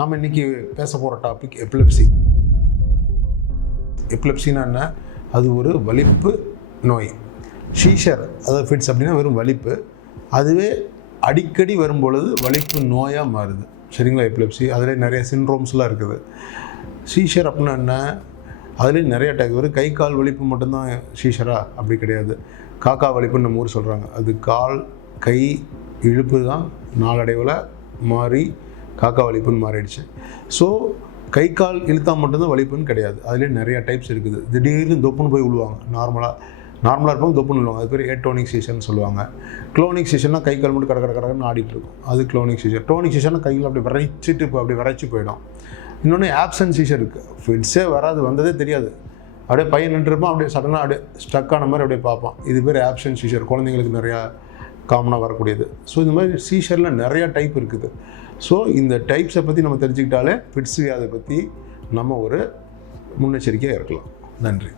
நாம் இன்றைக்கி பேச போகிற டாபிக் எபிலெப்சி. எபிலெப்சின்னா என்ன? அது ஒரு வலிப்பு நோய். சீஷர் அதாவது ஃபிட்ஸ் அப்படின்னா வெறும் வலிப்பு, அதுவே அடிக்கடி வரும்பொழுது வலிப்பு நோயாக மாறுது. சரிங்களா? எபிலெப்சி அதில் நிறைய சிண்ட்ரோம்ஸ்லாம் இருக்குது. சீஷர் அப்படின்னா என்ன? அதுலேயும் நிறைய டைப். ஒரு கை கால் வலிப்பு மட்டும்தான் சீஷரா? அப்படி கிடையாது. காக்கா வலிப்புன்னு நம்ம ஊர் சொல்கிறாங்க. அது கால் கை இழுப்பு தான் நாளடைவில் மாறி காக்கா வலிப்புன்னு மாறிடுச்சு. ஸோ கை கால் இழுத்தா மட்டும்தான் வலிப்புன்னு கிடையாது. அதுலேயே நிறைய டைப்ஸ் இருக்குது. திடீர்னு தொப்புன்னு போய் விழுவாங்க. நார்மலாக இருப்போம், தொப்புன்னு விழுவாங்க. அது பேர் ஏட்டோனிக் சீஷர்னு சொல்லுவாங்க. க்ளோனிக் சீஷர்னால் கை கால் மட்டும் கடன்னு ஆடிட்டு இருக்கும். அது க்ளோனிக் சீஷர். டோனிக் சீஷர்னால் கையில் அப்படி விரைச்சிட்டு இப்போ அப்படி விரைச்சி போயிடும். இன்னொன்று ஆப்சன்ட் சீஷர் இருக்குது. ஃபிட்ஸே வராது, வந்ததே தெரியாது. அப்படியே பையன் நின்றுருப்பான், அப்படியே சடனாக அப்படியே ஸ்டக் ஆன மாதிரி அப்படியே பார்ப்பான். இது பேர் ஆப்சன்ட் சீஷர். குழந்தைங்களுக்கு நிறையா காமனாக வரக்கூடியது. ஸோ இந்த மாதிரி சீஷரில் நிறையா டைப் இருக்குது. ஸோ இந்த டைப்ஸை பற்றி நம்ம தெரிஞ்சுக்கிட்டாலே ஃபிட்ஸ் அதை பற்றி நம்ம ஒரு முன்னெச்சரிக்கையாக இருக்கலாம். நன்றி.